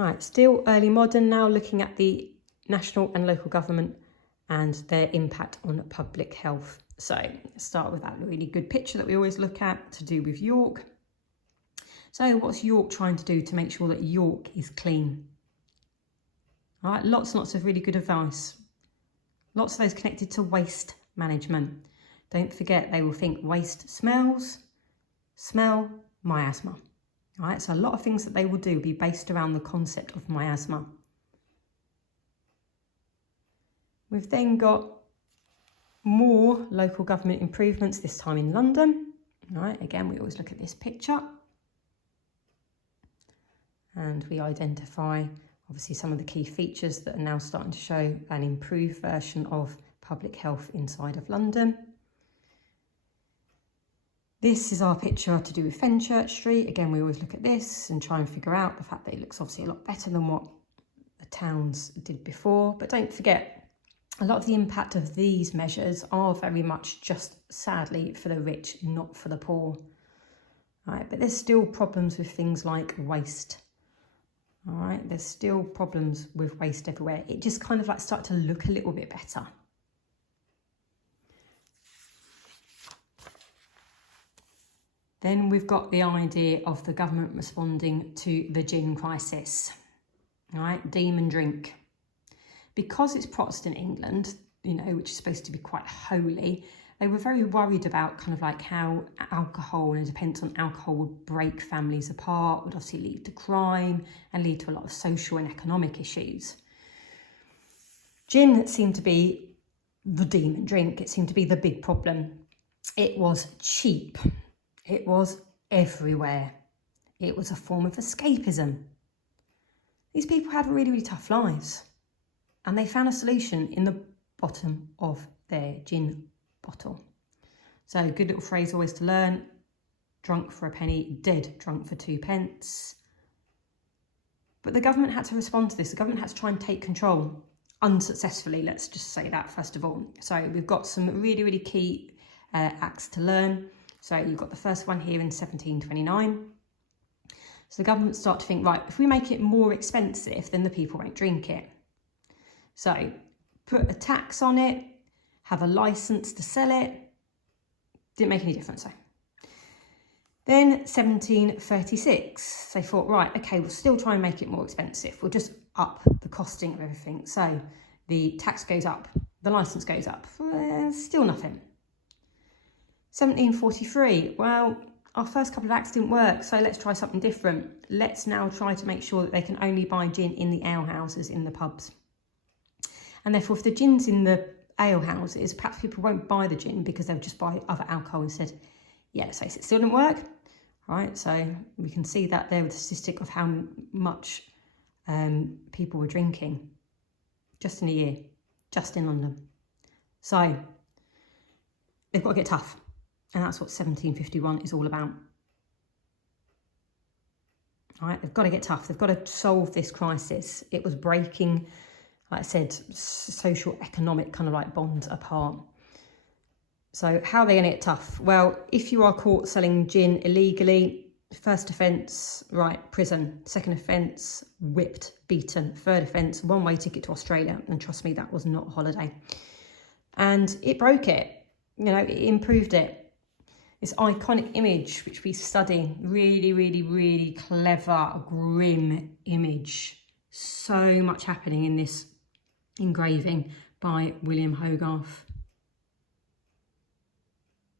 Right, still early modern now, looking at the national and local government and their impact on public health. So let's start with that really good picture that we always look at to do with York. So what's York trying to do to make sure that York is clean? All right, lots and lots of really good advice. Lots of those connected to waste management. Don't forget, they will think waste smells, smell, miasma. All right, so a lot of things that they will do will be based around the concept of miasma. We've then got more local government improvements, this time in London. All right, again, we always look at this picture and we identify obviously some of the key features that are now starting to show an improved version of public health inside of London. This is our picture to do with Fenchurch Street. Again, we always look at this and try and figure out the fact that it looks obviously a lot better than what the towns did before. But don't forget, a lot of the impact of these measures are very much just, sadly, for the rich, not for the poor. All right, but there's still problems with things like waste. All right, there's still problems with waste everywhere. It just kind of like started to look a little bit better. Then we've got the idea of the government responding to the gin crisis. All right, demon drink. Because it's Protestant England, you know, which is supposed to be quite holy, they were very worried about kind of like how alcohol and dependence on alcohol would break families apart, would obviously lead to crime and lead to a lot of social and economic issues. Gin seemed to be the demon drink. It seemed to be the big problem. It was cheap. It was everywhere. It was a form of escapism. These people had really, really tough lives. And they found a solution in the bottom of their gin bottle. So good little phrase always to learn. Drunk for a penny, dead drunk for 2 pence. But the government had to respond to this. The government had to try and take control unsuccessfully. Let's just say that first of all. So we've got some really, really key acts to learn. So you've got the first one here in 1729. So the government start to think, right, if we make it more expensive, then the people won't drink it. So put a tax on it, have a license to sell it. Didn't make any difference. So then 1736, they thought, right, okay, we'll still try and make it more expensive. We'll just up the costing of everything. So the tax goes up, the license goes up, still nothing. 1743, well, our first couple of acts didn't work, so let's try something different. Let's now try to make sure that they can only buy gin in the alehouses, in the pubs. And therefore, if the gin's in the alehouses, perhaps people won't buy the gin because they'll just buy other alcohol instead. Yeah, let's face it, still didn't work. All right, so we can see that there with the statistic of how much people were drinking just in a year, just in London. So they've got to get tough. And that's what 1751 is all about. All right, they've got to get tough. They've got to solve this crisis. It was breaking, like I said, social, economic kind of like bonds apart. So how are they going to get tough? Well, if you are caught selling gin illegally, first offence, right, prison. Second offence, whipped, beaten. Third offence, one-way ticket to Australia. And trust me, that was not a holiday. And it broke it. You know, it improved it. This iconic image, which we study, really, really, really clever, grim image. So much happening in this engraving by William Hogarth.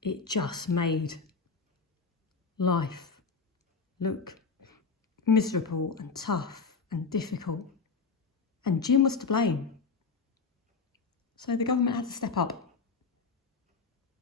It just made life look miserable and tough and difficult. And Jim was to blame. So the government had to step up.